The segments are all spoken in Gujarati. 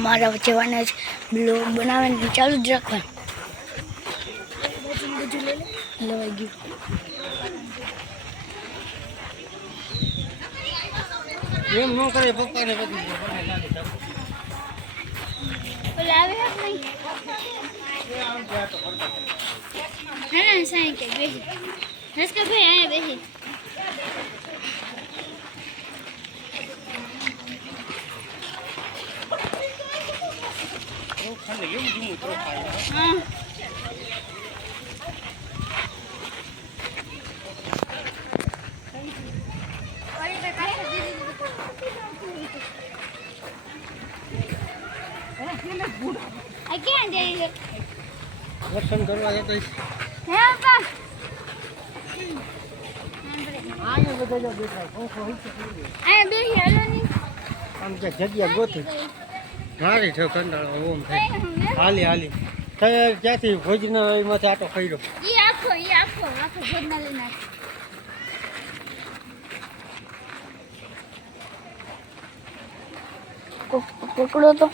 મારા જવાના જ બ્લોગ બનાવવાનું ચાલુ જ રાખવાનું. લવાઈ ગયું. એમ ન કરે પપ્પાને બધું આવે નહીં સાઈ કે બેહી રસકા ભાઈ આયા બેહી દર્શન કરવા જતો આમ કે જગ્યા ગોતી મારી છે કંટાળો ઓમ થાય હાલી હાલી ક્યાંથી ભોજના એમાંથી આટો કર્યો પકડો તો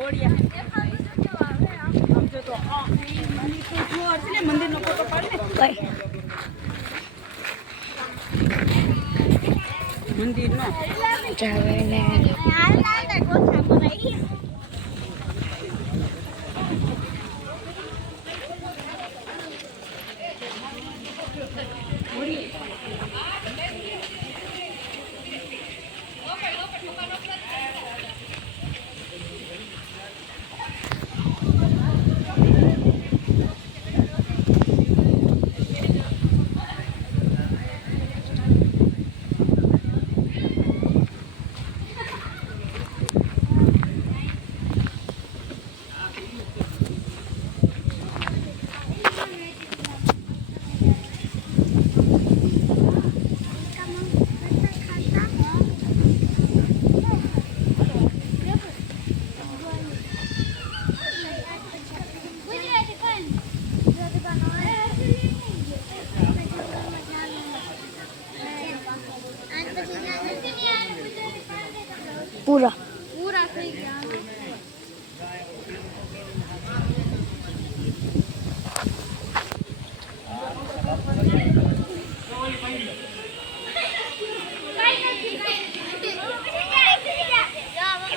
ઓડિયા મંદિરનો ફોટો પાડ ને કઈ મંદિરનો ચાવીને પૂરા પૂરા થઈ ગયા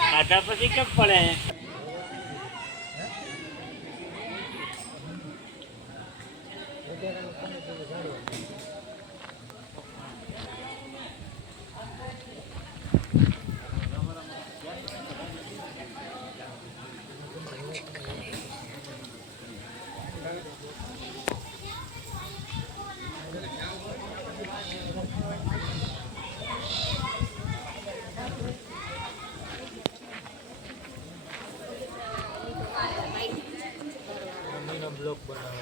ખાધા પછી કેમ પડે બ્લોક બનાવે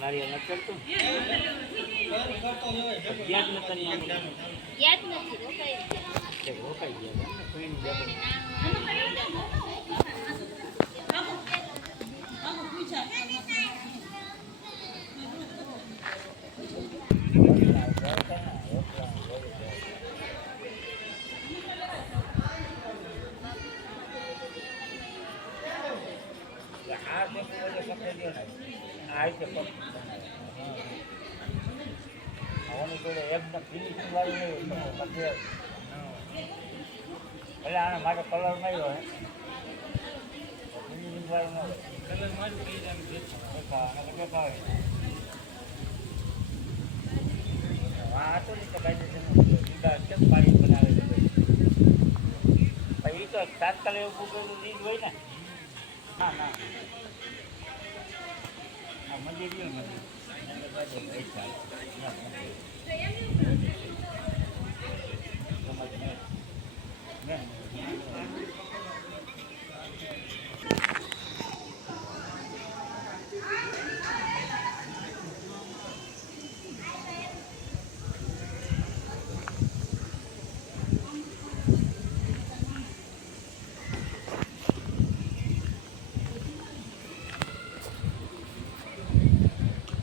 નારિયેળ નથી કરતું યાદ નથી યાદ નથી રોકાઈ ગયા એકદમ ફિનિશિંગ વાળું નહીં એટલે આને માટે કલર માર્યો હે ફિનિશિંગ વાળું ન હોય કલર માર્યું હા તો રીતે કાયદેસર કેમ પાણી બનાવે છે પછી તો તાત્કાલિક એવું પૂરેલું રીત હોય ને ના ના આ મંદિર રહ્યું મંદિર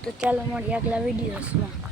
તો ચાલો મળીએ આગલા વિડીયોસમાં.